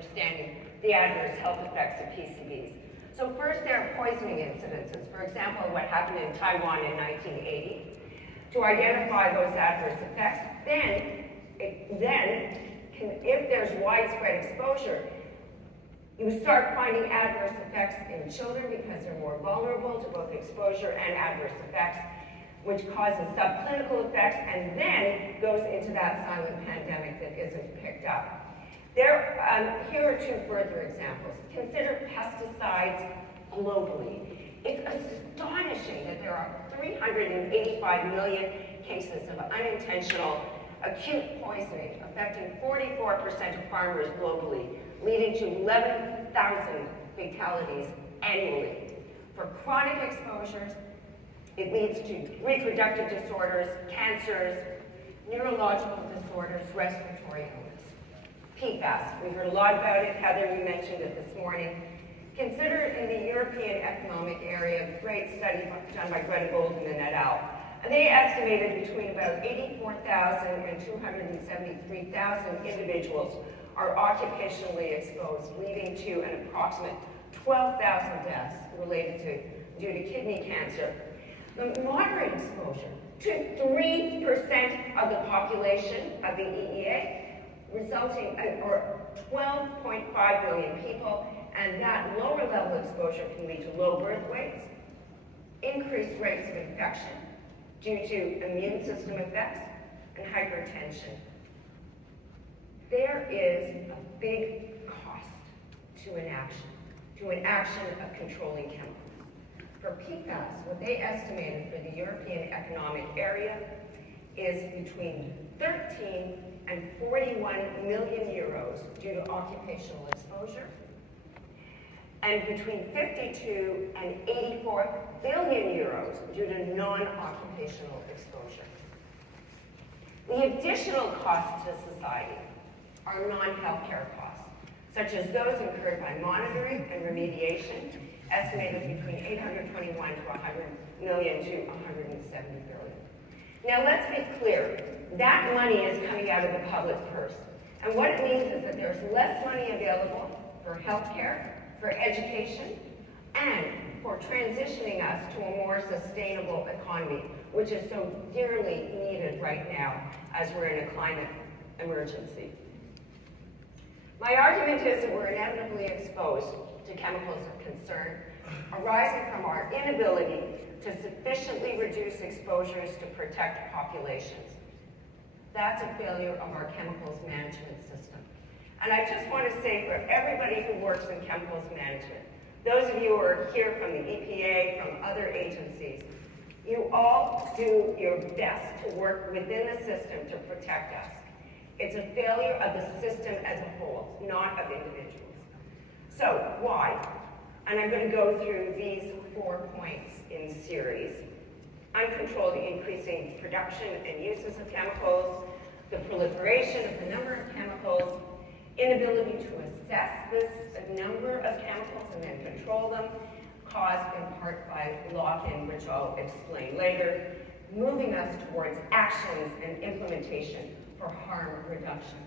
understanding the adverse health effects of PCBs. So first, there are poisoning incidences. For example, what happened in Taiwan in 1980. To identify those adverse effects, then if there's widespread exposure, you start finding adverse effects in children because they're more vulnerable to both exposure and adverse effects, which causes subclinical effects and then goes into that silent pandemic that isn't picked up. Here are two further examples. Consider pesticides globally. It's astonishing that there are 385 million cases of unintentional acute poisoning affecting 44% of farmers globally, leading to 11,000 fatalities annually. For chronic exposures, it leads to reproductive disorders, cancers, neurological disorders, respiratory illness. PFAS, we heard a lot about it. Heather, you mentioned it this morning. Consider in the European Economic Area, a great study done by Greta Golden and et al. And they estimated between about 84,000 and 273,000 individuals are occupationally exposed, leading to an approximate 12,000 deaths due to kidney cancer. The moderate exposure to 3% of the population of the EEA, resulting in 12.5 million people, and that lower level exposure can lead to low birth weights, increased rates of infection due to immune system effects, and hypertension. There is a big cost to inaction of controlling chemicals. For PFAS, what they estimated for the European Economic Area is between 13 and 41 million euros due to occupational exposure, and between 52 and 84 billion euros due to non-occupational exposure. The additional costs to society are non-healthcare costs, such as those incurred by monitoring and remediation, estimated between 821 to 100 million to 170 billion. Now let's be clear, that money is coming out of the public purse. And what it means is that there's less money available for healthcare, for education, and for transitioning us to a more sustainable economy, which is so dearly needed right now as we're in a climate emergency. My argument is that we're inevitably exposed to chemicals of concern arising from our inability to sufficiently reduce exposures to protect populations. That's a failure of our chemicals management system. And I just want to say for everybody who works in chemicals management, those of you who are here from the EPA, from other agencies, you all do your best to work within the system to protect us. It's a failure of the system as a whole, not of individuals. So, why? And I'm going to go through these 4 points in series. Uncontrolled increasing production and uses of chemicals, the proliferation of the number of chemicals, inability to assess this number of chemicals and then control them, caused in part by lock-in, which I'll explain later, moving us towards actions and implementation for harm reduction.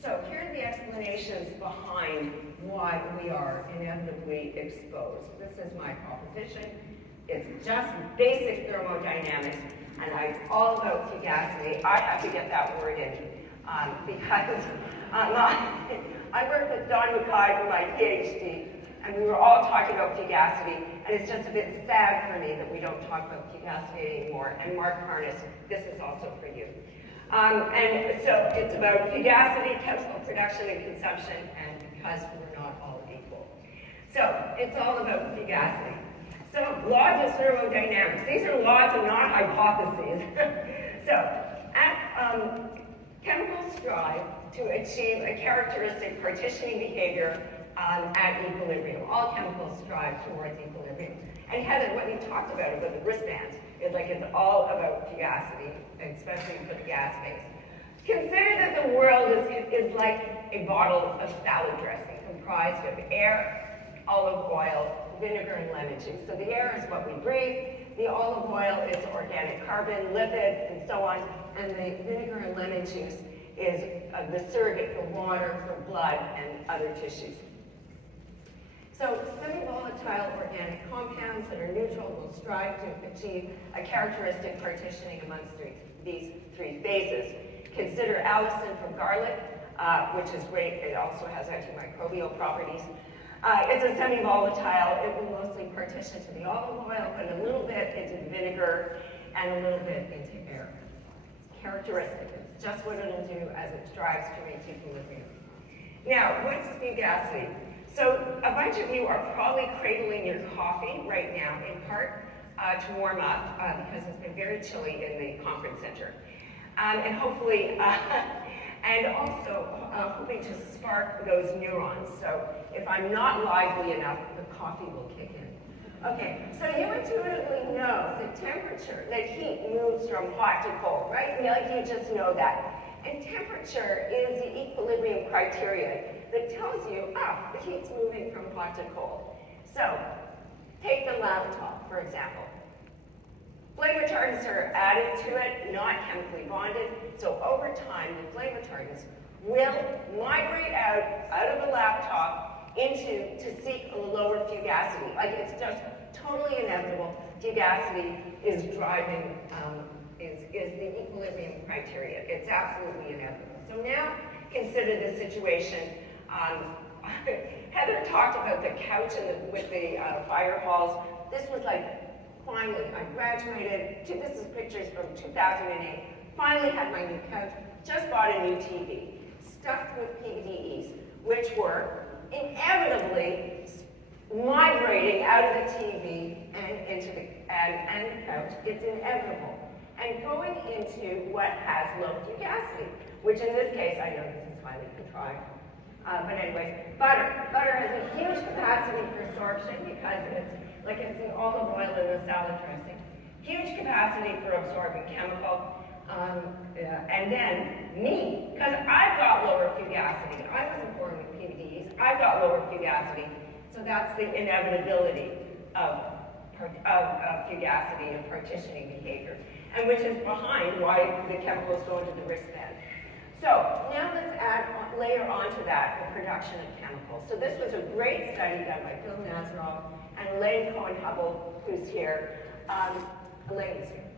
So here are the explanations behind why we are inevitably exposed. This is my proposition. It's just basic thermodynamics, and I'm all about fugacity. I have to get that word in because I worked with Don Mackay for my PhD, and we were all talking about fugacity, and it's just a bit sad for me that we don't talk about fugacity anymore. And Mark Harness, this is also for you. And so it's about fugacity, chemical production and consumption, and because we're not all equal. So it's all about fugacity. So laws of thermodynamics. These are laws and not hypotheses. Chemicals strive to achieve a characteristic partitioning behavior at equilibrium. All chemicals strive towards equilibrium. And Heather, what you talked about the wristbands, is like it's all about fugacity, especially for the gas phase. Consider that the world is like a bottle of salad dressing comprised of air, olive oil, vinegar, and lemon juice. So the air is what we breathe, the olive oil is organic carbon, lipid, and so on, and the vinegar and lemon juice is the surrogate for water, for blood, and other tissues. So semi-volatile organic compounds that are neutral will strive to achieve a characteristic partitioning amongst these three phases. Consider allicin from garlic, which is great. It also has antimicrobial properties. It's a semi-volatile. It will mostly partition to the olive oil, but a little bit into vinegar, and a little bit into air. It's characteristic. It's just what it'll do as it strives to reach equilibrium. Now, what's fugacity? So a bunch of you are probably cradling your coffee right now, in part to warm up, because it's been very chilly in the conference center. And hopefully, and also hoping to spark those neurons. So if I'm not lively enough, the coffee will kick in. Okay, so you intuitively know the temperature, that heat moves from hot to cold, right? Like you just know that. And temperature is the equilibrium criteria that tells you, the heat's moving from hot to cold. So, take the laptop, for example. Flame retardants are added to it, not chemically bonded, so over time, the flame retardants will migrate out of the laptop to seek a lower fugacity. Like, it's just totally inevitable. Fugacity is driving, is the equilibrium criteria. It's absolutely inevitable. So now, consider the situation. Heather talked about the couch with the fire halls. This was like, finally, I graduated. This is pictures from 2008. Finally had my new couch. Just bought a new TV, stuffed with PDEs, which were inevitably migrating out of the TV and into the couch. It's inevitable. And going into what has low fugacity, which in this case, I know this is highly contrived. But anyways, butter. Butter has a huge capacity for absorption because it's the olive oil in the salad dressing. Huge capacity for absorbing chemical. And then me, because I've got lower fugacity. I wasn't born with PDEs. I've got lower fugacity. So that's the inevitability of fugacity and partitioning behavior, and which is behind why the chemicals go into the wristband. So now let's layer onto that the production of chemicals. So this was a great study done by Phil Nazaroff and Elaine Cohen-Hubble, who's here. Elaine is here.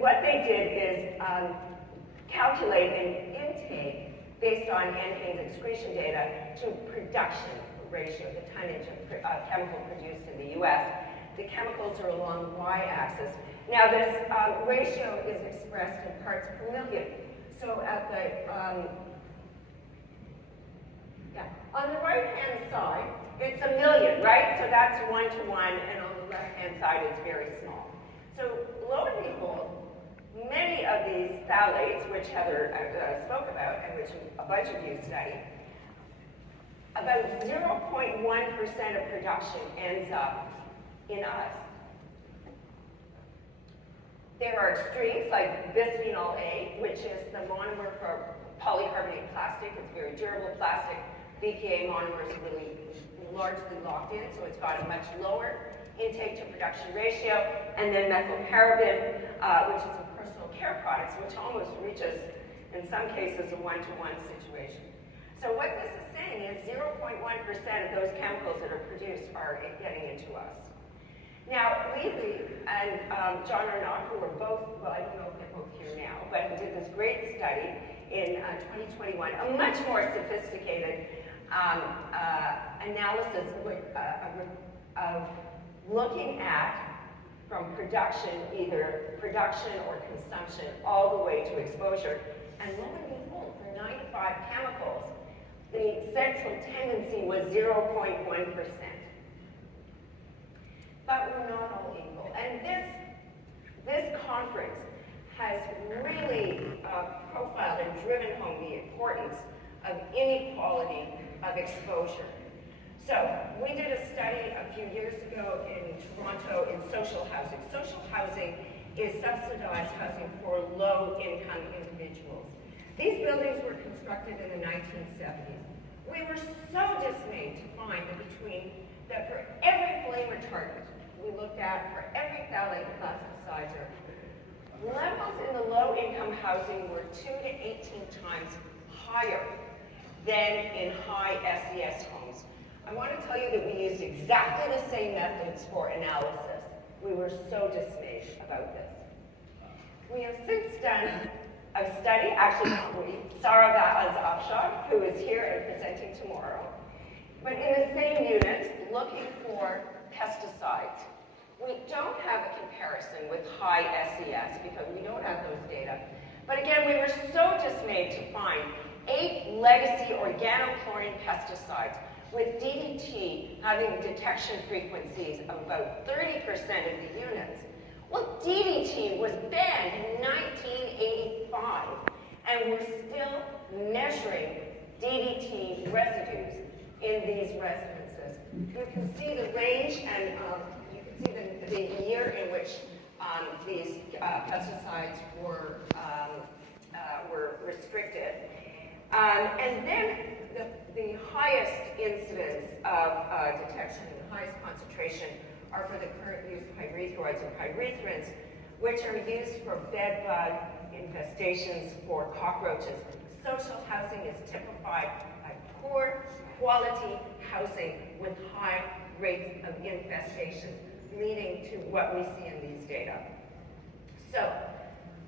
What they did is calculate an intake based on NHANES excretion data to production ratio, the tonnage of chemical produced in the US. The chemicals are along the y-axis. Now this ratio is expressed in parts per million. So at on the right-hand side, it's a million, right? So that's 1 to 1, and on the left-hand side, it's very small. So lo and behold, many of these phthalates, which Heather spoke about, and which a bunch of you studied, about 0.1% of production ends up in us. There are extremes like bisphenol A, which is the monomer for polycarbonate plastic. It's very durable plastic. BPA monomer is really largely locked in, so it's got a much lower intake to production ratio. And then methylparaben, which is in personal care products, which almost reaches, in some cases, a 1-to-1 situation. So what this is saying is 0.1% of those chemicals that are produced are getting into us. Now, Levy and John Arnott, who are both, well, I don't know if they're both here now, but who did this great study in 2021, a much more sophisticated analysis of looking at from production, either production or consumption, all the way to exposure. And lo and behold, for 95 chemicals, the central tendency was 0.1%. But we're not all equal. And this conference has really profiled and driven home the importance of inequality of exposure. So we did a study a few years ago in Toronto in social housing. Social housing is subsidized housing for low-income individuals. These buildings were constructed in the 1970s. We were so dismayed to find that for every flame retardant we looked at, for every phthalate plasticizer, levels in the low-income housing were 2 to 18 times higher than in high SES homes. I want to tell you that we used exactly the same methods for analysis. We were so dismayed about this. We have since done a study, actually not we, Sarah Valas-Afshar, who is here and presenting tomorrow, but in the same units, looking for pesticides. We don't have a comparison with high SES because we don't have those data. But again, we were so dismayed to find 8 legacy organochlorine pesticides with DDT having detection frequencies of about 30% of the units. Well, DDT was banned in 1985, and we're still measuring DDT residues in these residences. You can see the range, and you can see the year in which these pesticides were restricted. And then the highest incidence of detection, the highest concentration, are for the current use of pyrethroids and pyrethrins, which are used for bed bug infestations for cockroaches. Social housing is typified by poor quality housing with high rates of infestation, leading to what we see in these data. So,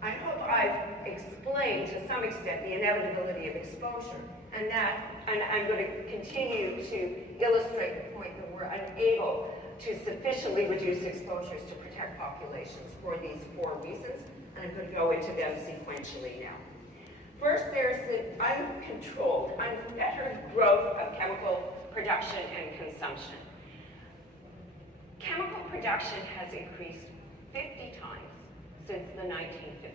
I hope I've explained to some extent the inevitability of exposure, and I'm going to continue to illustrate the point that we're unable to sufficiently reduce exposures to protect populations for these 4 reasons, and I'm going to go into them sequentially now. First, there's the uncontrolled, unfettered growth of chemical production and consumption. Chemical production has increased 50 times since the 1950s.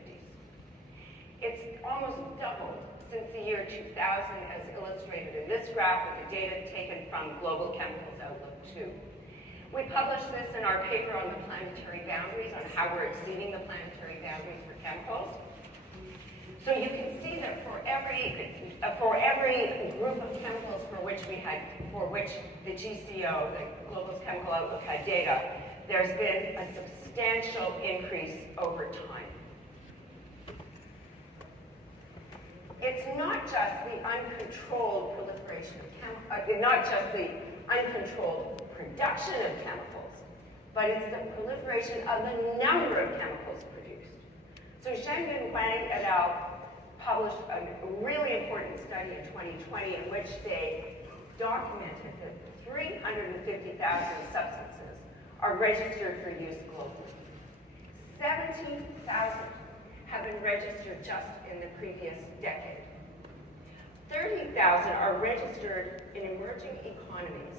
It's almost doubled since the year 2000, as illustrated in this graph with the data taken from Global Chemicals Outlook 2. We published this in our paper on the planetary boundaries, on how we're exceeding the planetary boundaries for chemicals. So you can see that for every group of chemicals for which the GCO, the Global Chemical Outlook, had data, there's been a substantial increase over time. It's not just the uncontrolled proliferation of not just the uncontrolled production of chemicals, but it's the proliferation of the number of chemicals produced. So Zheng Wang et al. Published a really important study in 2020 in which they documented that 350,000 substances are registered for use globally. 17,000 have been registered just in the previous decade. 30,000 are registered in emerging economies.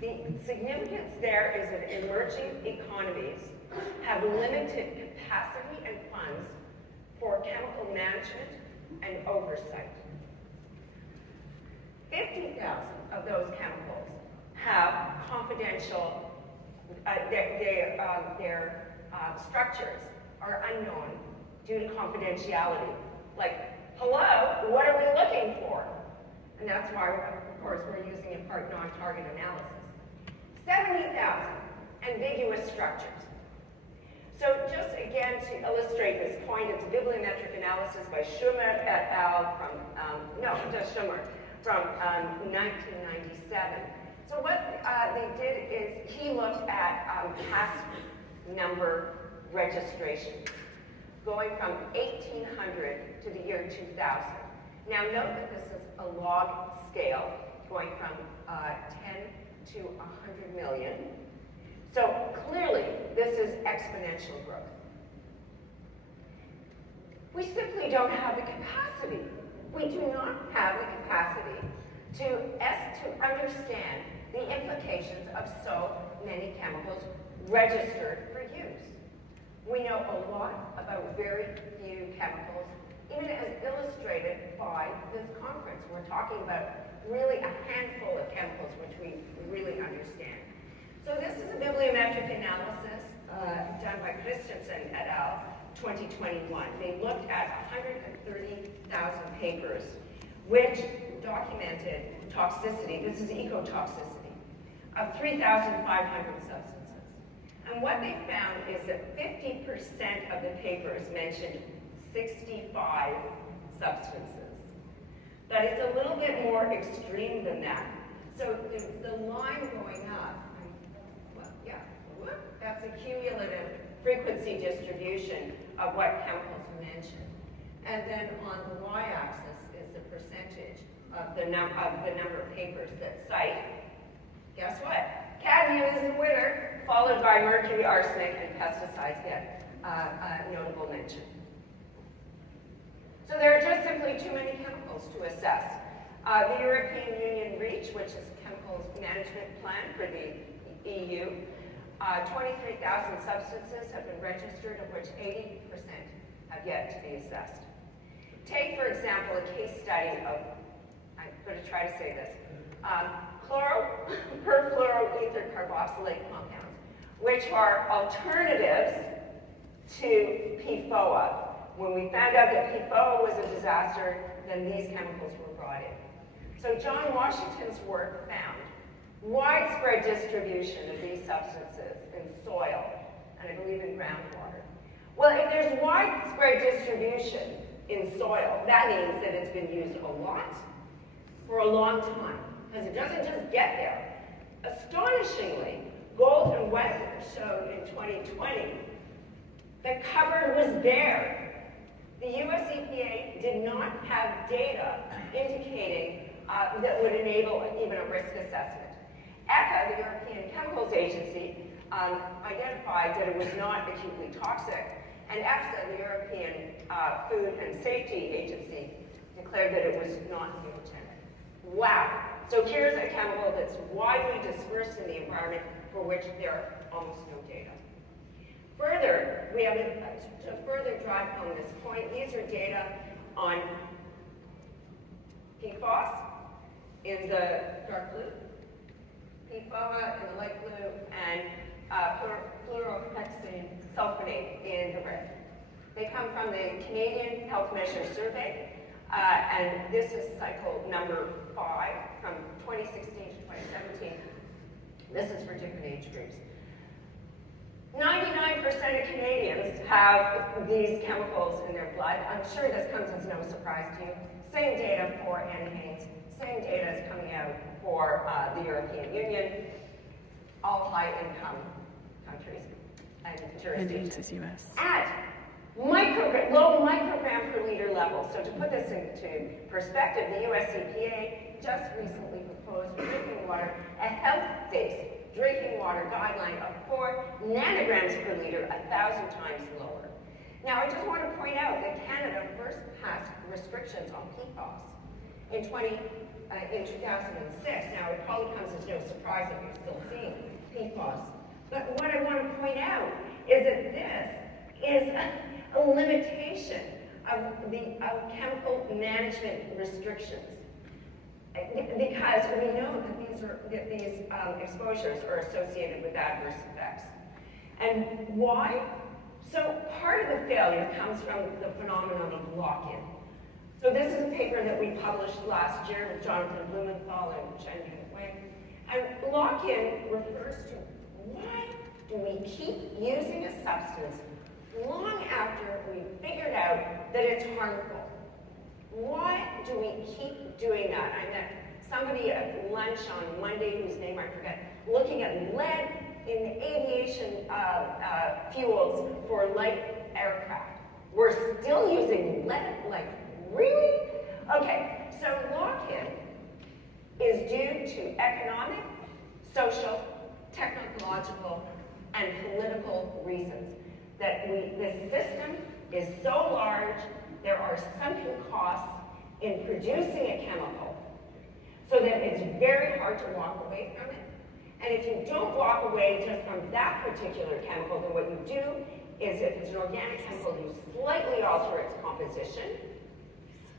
The significance there is that emerging economies have limited capacity and funds for chemical management and oversight. 50,000 of those chemicals have confidential, their structures are unknown due to confidentiality. Like, hello, what are we looking for? And that's why, of course, we're using in part non-target analysis. 70,000 ambiguous structures. So just again to illustrate this point, it's a bibliometric analysis by Schumer et al. From 1997. So what they did is he looked at past number registration, going from 1800 to the year 2000. Now note that this is a log scale, going from 10 to 100 million. So clearly, this is exponential growth. We simply don't have the capacity. We do not have the capacity to understand the implications of so many chemicals registered for use. We know a lot about very few chemicals, even as illustrated by this conference. We're talking about really a handful of chemicals which we really understand. So this is a bibliometric analysis done by Christensen et al. 2021. They looked at 130,000 papers which documented toxicity, this is ecotoxicity, of 3,500 substances. And what they found is that 50% of the papers mentioned 65 substances. But it's a little bit more extreme than that. So the line going up, that's a cumulative frequency distribution of what chemicals are mentioned. And then on the y-axis is the percentage of the number of papers that cite, guess what? Cadmium is the winner, followed by mercury, arsenic, and pesticides get a notable mention. So there are just simply too many chemicals to assess. The European Union REACH, which is a chemicals management plan for the EU, 23,000 substances have been registered, of which 80% have yet to be assessed. Take, for example, a case study of, I'm going to try to say this, perfluoroether carboxylate compounds, which are alternatives to PFOA. When we found out that PFOA was a disaster, then these chemicals were brought in. So John Washington's work found widespread distribution of these substances in soil, and I believe in groundwater. Well, if there's widespread distribution in soil, that means that it's been used a lot for a long time, because it doesn't just get there. Astonishingly, Gold and Weather showed in 2020 that cupboard was bare. The US EPA did not have data indicating that would enable even a risk assessment. ECHA, the European Chemicals Agency, identified that it was not acutely toxic, and EFSA, the European Food and Safety Agency, declared that it was not mutagenic. Wow. So here's a chemical that's widely dispersed in the environment for which there are almost no data. Further, we have to further drive home this point. These are data on PFOS in the dark blue, PFOA in the light blue, and fluorohexane sulfonate in the red. They come from the Canadian Health Measure Survey, and this is cycle number 5 from 2016 to 2017. This is for different age groups. 99% of Canadians have these chemicals in their blood. I'm sure this comes as no surprise to you. Same data for Annie Haynes, same data is coming out for the European Union, all high-income countries and jurisdictions. US. At low microgram per liter level. So to put this into perspective, the US EPA just recently proposed drinking water, a health-based drinking water guideline of 4 nanograms per liter, 1,000 times lower. Now, I just want to point out that Canada first passed restrictions on PFOS in 2006. Now, it probably comes as no surprise that you're still seeing PFOS. But what I want to point out is that this is a limitation of chemical management restrictions. Because we know that these exposures are associated with adverse effects. And why? So part of the failure comes from the phenomenon of lock-in. So this is a paper that we published last year with Jonathan Blumenthal and Chen Wang. And lock-in refers to why do we keep using a substance long after we've figured out that it's harmful? Why do we keep doing that? I met somebody at lunch on Monday, whose name I forget, looking at lead in aviation fuels for light aircraft. We're still using lead? Like, really? Okay, so lock-in is due to economic, social, technological, and political reasons. That this system is so large, there are sunken costs in producing a chemical, so that it's very hard to walk away from it. And if you don't walk away just from that particular chemical, then what you do is, if it's an organic chemical, you slightly alter its composition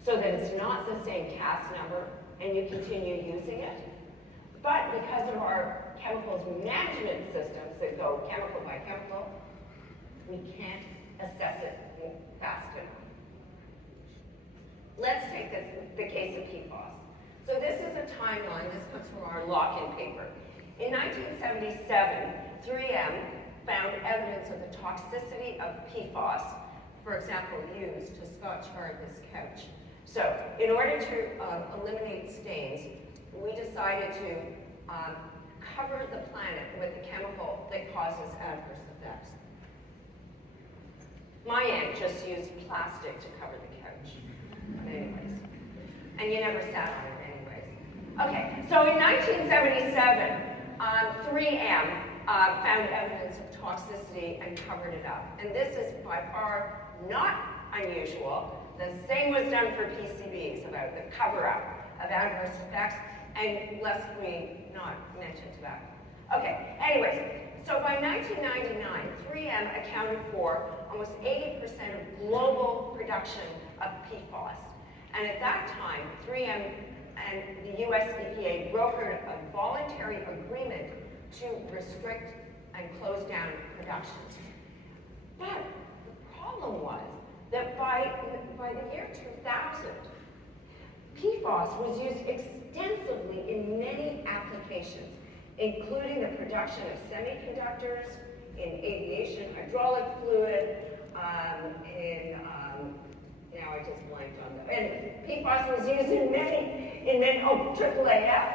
so that it's not the same CAS number, and you continue using it. But because of our chemicals management systems that go chemical by chemical, we can't assess it fast enough. Let's take the case of PFOS. So this is a timeline. This comes from our lock-in paper. In 1977, 3M found evidence of the toxicity of PFOS for example, used to Scotch guard this couch. So, in order to eliminate stains, we decided to cover the planet with a chemical that causes adverse effects. My aunt just used plastic to cover the couch. But anyways, and you never sat on it anyways. Okay, so in 1977, 3M found evidence of toxicity and covered it up. And this is by far not unusual. The same was done for PCBs, about the cover-up of adverse effects, and lest we not mention tobacco. Okay, anyways, so by 1999, 3M accounted for almost 80% of global production of PFAS. And at that time, 3M and the US EPA brokered a voluntary agreement to restrict and close down production. But the problem was that by the year 2000, PFAS was used extensively in many applications, including the production of semiconductors, in aviation, hydraulic fluid, now I just blanked on that. And PFAS was used in many, AAAF,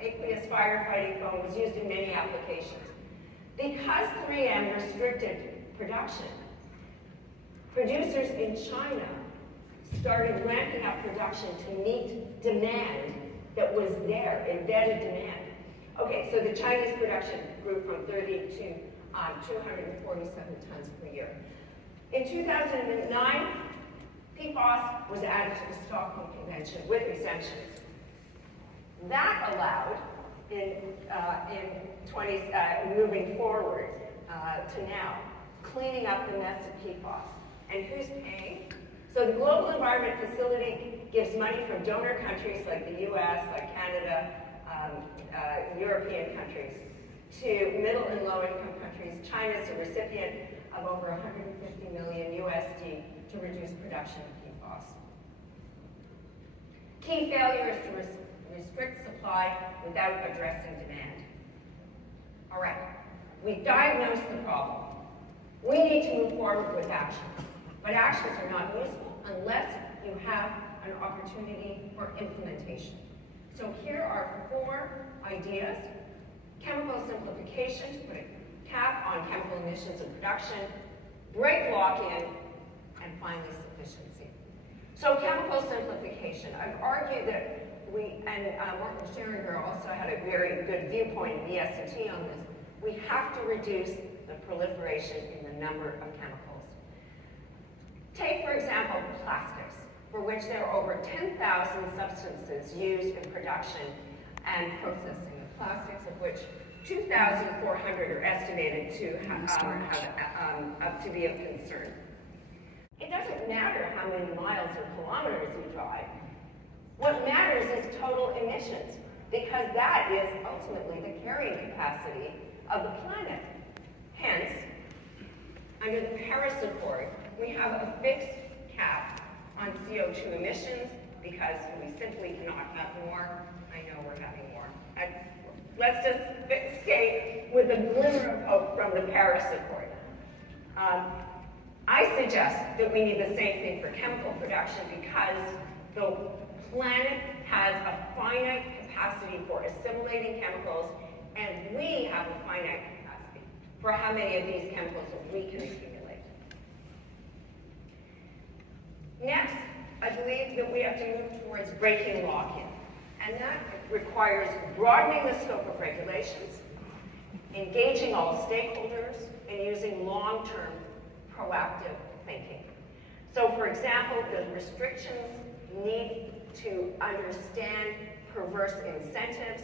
aqueous firefighting foam, was used in many applications. Because 3M restricted production, producers in China started ramping up production to meet demand that was there, embedded demand. Okay, so the Chinese production grew from 30 to 247 tons per year. In 2009, PFAS was added to the Stockholm Convention with exemptions. That allowed, moving forward to now, cleaning up the mess of PFAS. And who's paying? So the Global Environment Facility gives money from donor countries like the US, like Canada, European countries, to middle and low income countries. China is a recipient of over 150 million USD to reduce production of PFAS. Key failure is to restrict supply without addressing demand. All right, we've diagnosed the problem. We need to move forward with actions. But actions are not useful unless you have an opportunity for implementation. So here are 4 ideas. Chemical simplification, to put a cap on chemical emissions and production, break lock-in, and finally sufficiency. So chemical simplification. I've argued that Martin Scherenberg also had a very good viewpoint in the S&T on this. We have to reduce the proliferation in the number of chemicals. Take, for example, plastics, for which there are over 10,000 substances used in production and processing of plastics, of which 2,400 are estimated to have to be of concern. It doesn't matter how many miles or kilometers you drive. What matters is total emissions, because that is ultimately the carrying capacity of the planet. Hence, under the Paris Accord, we have a fixed cap on CO2 emissions because we simply cannot have more. I know we're having more. Let's just stay with a glimmer of hope from the Paris Accord. I suggest that we need the same thing for chemical production because the planet has a finite capacity for assimilating chemicals, and we have a finite capacity for how many of these chemicals that we can accumulate. Next, I believe that we have to move towards breaking lock-in, and that requires broadening the scope of regulations, engaging all stakeholders, and using long-term proactive thinking. So, for example, the restrictions need to understand perverse incentives,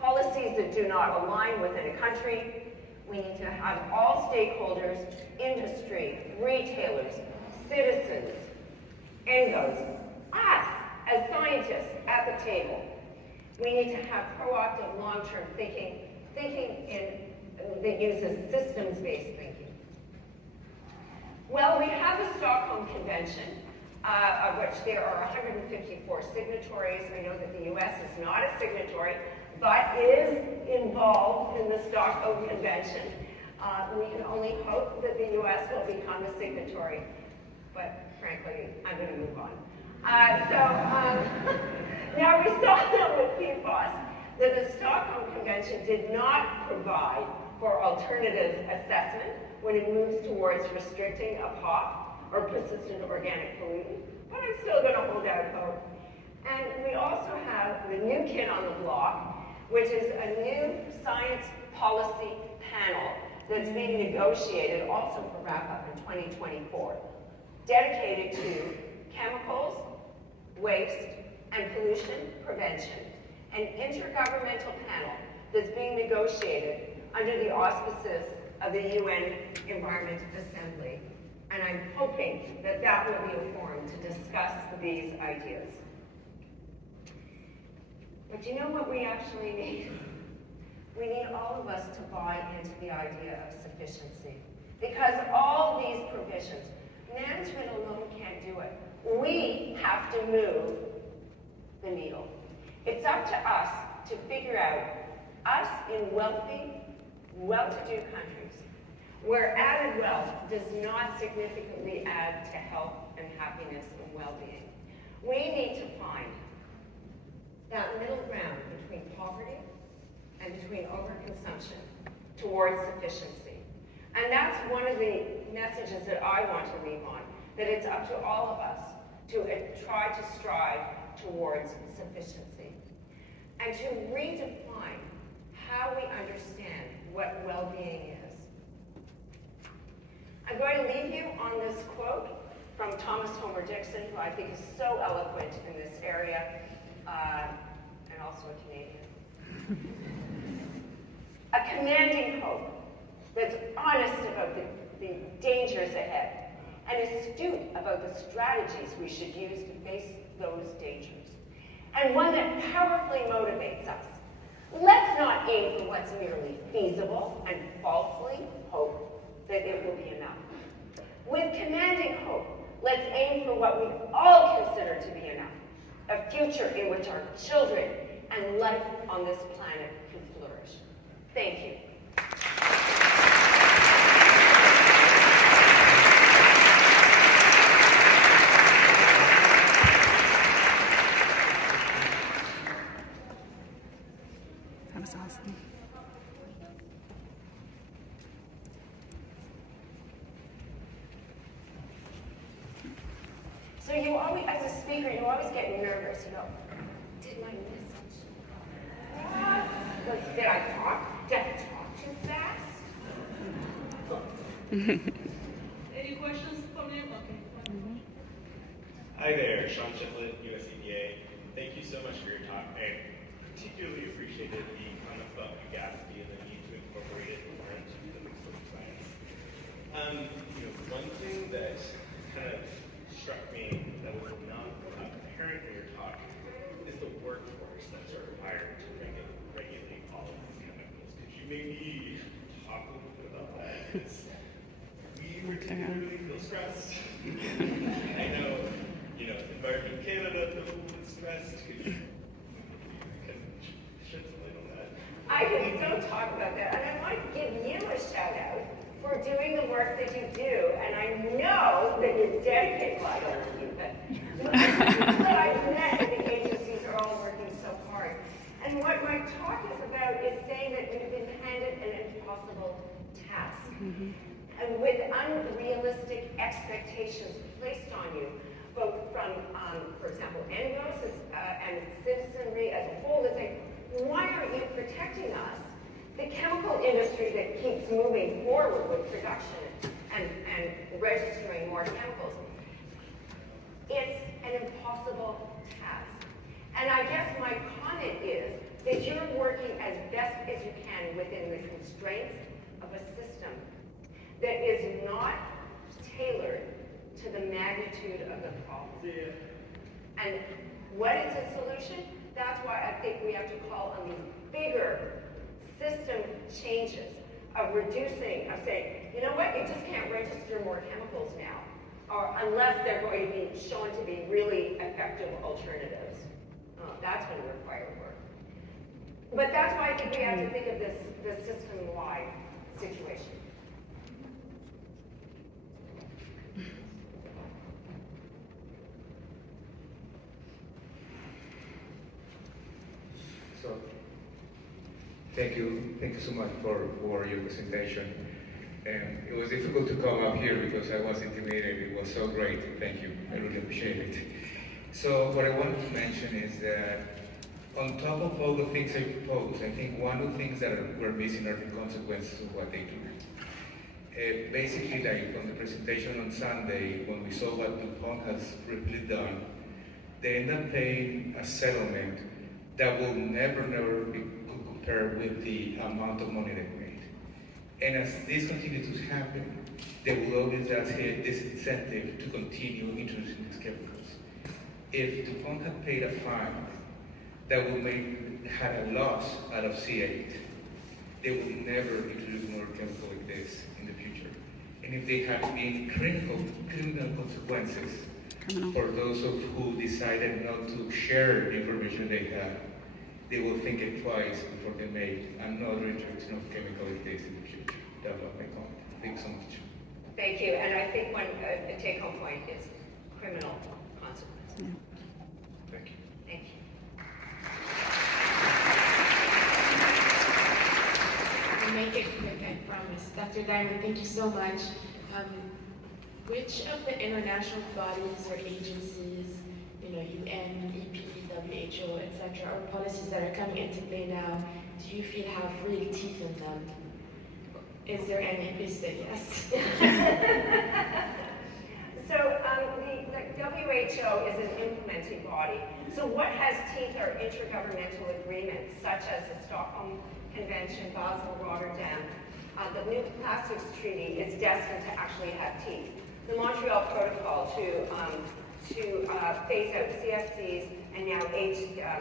policies that do not align within a country. We need to have all stakeholders, industry, retailers, citizens, NGOs, us as scientists at the table. We need to have proactive long-term thinking that uses systems-based thinking. Well, we have the Stockholm Convention, of which there are 154 signatories. I know that the US is not a signatory, but is involved in the Stockholm Convention. We can only hope that the U.S. will become a signatory, but frankly, I'm going to move on. Now we saw with PFAS that the Stockholm Convention did not provide for alternative assessment when it moves towards restricting a POP, or persistent organic pollutant, but I'm still going to hold out hope. And we also have the new kid on the block, which is a new science policy panel that's being negotiated also for wrap-up in 2024, dedicated to chemicals, waste, and pollution prevention, an intergovernmental panel that's being negotiated under the auspices of the UN Environment Assembly. And I'm hoping that that will be a forum to discuss these ideas. But you know what we actually need? We need all of us to buy into the idea of sufficiency. Because all these provisions, management alone can't do it. We have to move the needle. It's up to us to figure out, us in wealthy, well-to-do countries, where added wealth does not significantly add to health and happiness and well-being. We need to find that middle ground between poverty and between overconsumption towards sufficiency. And that's one of the messages that I want to leave on, that it's up to all of us to try to strive towards sufficiency and to redefine how we understand what well-being is. I'm going to leave you on this quote from Thomas Homer Dixon, who I think is so eloquent in this area, and also a Canadian. A commanding hope that's honest about the dangers ahead, and astute about the strategies we should use to face those dangers, and one that powerfully motivates us. Let's not aim for what's merely feasible and falsely hope that it will be enough. With commanding hope, let's aim for what we all consider to be enough, a future in which our children and life on this planet can flourish. Thank you. That was awesome. So you always, as a speaker, you always get nervous. You go, did my message? Did I talk? Did I talk too fast? Any questions from you? Okay. Hi there, Sean Chitlett, US EPA. Thank you so much for your talk. I particularly appreciated the comment about Gatsby and the need to incorporate it more into physics and science. One thing that kind of struck me that was not apparent in your talk is the workforce that's required to regulate all of these chemicals. Could you maybe talk a little bit about that? Because we particularly feel stressed. I know, Environment Canada feels a little bit stressed. Could you shed some light on that? I can so talk about that, and I want to give you a shout out for doing the work that you do, and I know that you're dedicated. Well, I don't know you, but I've met that the agencies are all working so hard. And what my talk is about is saying that you've been handed an impossible task, and with unrealistic expectations placed on you, both from, for example, NGOs and citizenry as a whole, that say, why aren't you protecting us? The chemical industry that keeps moving forward with production and registering more chemicals, it's an impossible task. And I guess my comment is that you're working as best as you can within the constraints of a system that is not tailored to the magnitude of the problem. Yeah. And what is the solution? That's why I think we have to call on these bigger system changes of reducing, of saying, you know what, you just can't register more chemicals now, or unless they're going to be shown to be really effective alternatives. That's going to require work. But that's why I think we have to think of this system-wide situation. Thank you. Thank you so much for your presentation. And it was difficult to come up here because I was intimidated. It was so great. Thank you. I really appreciate it. So what I wanted to mention is that on top of all the things I proposed, I think one of the things that we're missing are the consequences of what they do. Basically, like on the presentation on Sunday, when we saw what DuPont has really done, they end up paying a settlement that will never be compared with the amount of money they made. And as this continues to happen, they will always have this incentive to continue introducing these chemicals. If DuPont had paid a fine that would had a loss out of C8, they will never introduce more chemical like this in the future. And if they have been criminal consequences for those who decided not to share the information they have, they will think it twice before they make another introduction of chemical like this in the future. That was my comment. Thanks so much. Thank you, and I think one the take-home point is criminal consequences. Yeah. Thank you. Thank you. I'll make it quick, I promise. Dr. Diamond, thank you so much. Which of the international bodies or agencies, UN, EP, WHO, etc., or policies that are coming into play now, do you feel have real teeth in them? Is there any? Please say yes. So the WHO is an implementing body. So what has teeth are intergovernmental agreements such as the Stockholm Convention, Basel, Rotterdam. The New Plastics Treaty is destined to actually have teeth. The Montreal Protocol to phase out CFCs and now HF.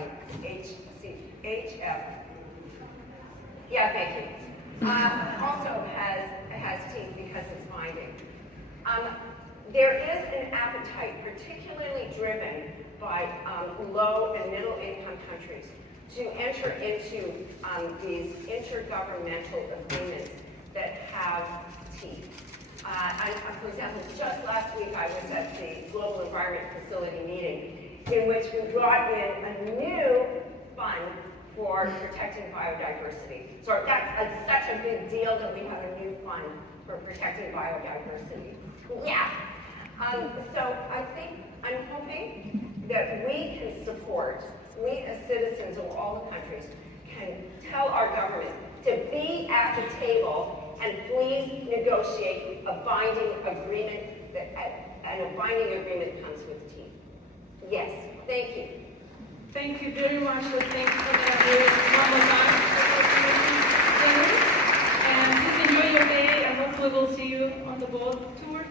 Yeah, thank you. Also has teeth because it's binding. There is an appetite, particularly driven by low and middle income countries, to enter into these intergovernmental agreements that have teeth. For example, just last week I was at the Global Environment Facility meeting in which we brought in a new fund for protecting biodiversity. So that's such a big deal that we have a new fund for protecting biodiversity. Yeah. So I'm hoping that we can support, we as citizens of all the countries can tell our government to be at the table and please negotiate a binding agreement, and a binding agreement comes with teeth. Yes, thank you. Thank you very much. Thank you for that very and please enjoy your day, and hopefully we'll see you on the boat tour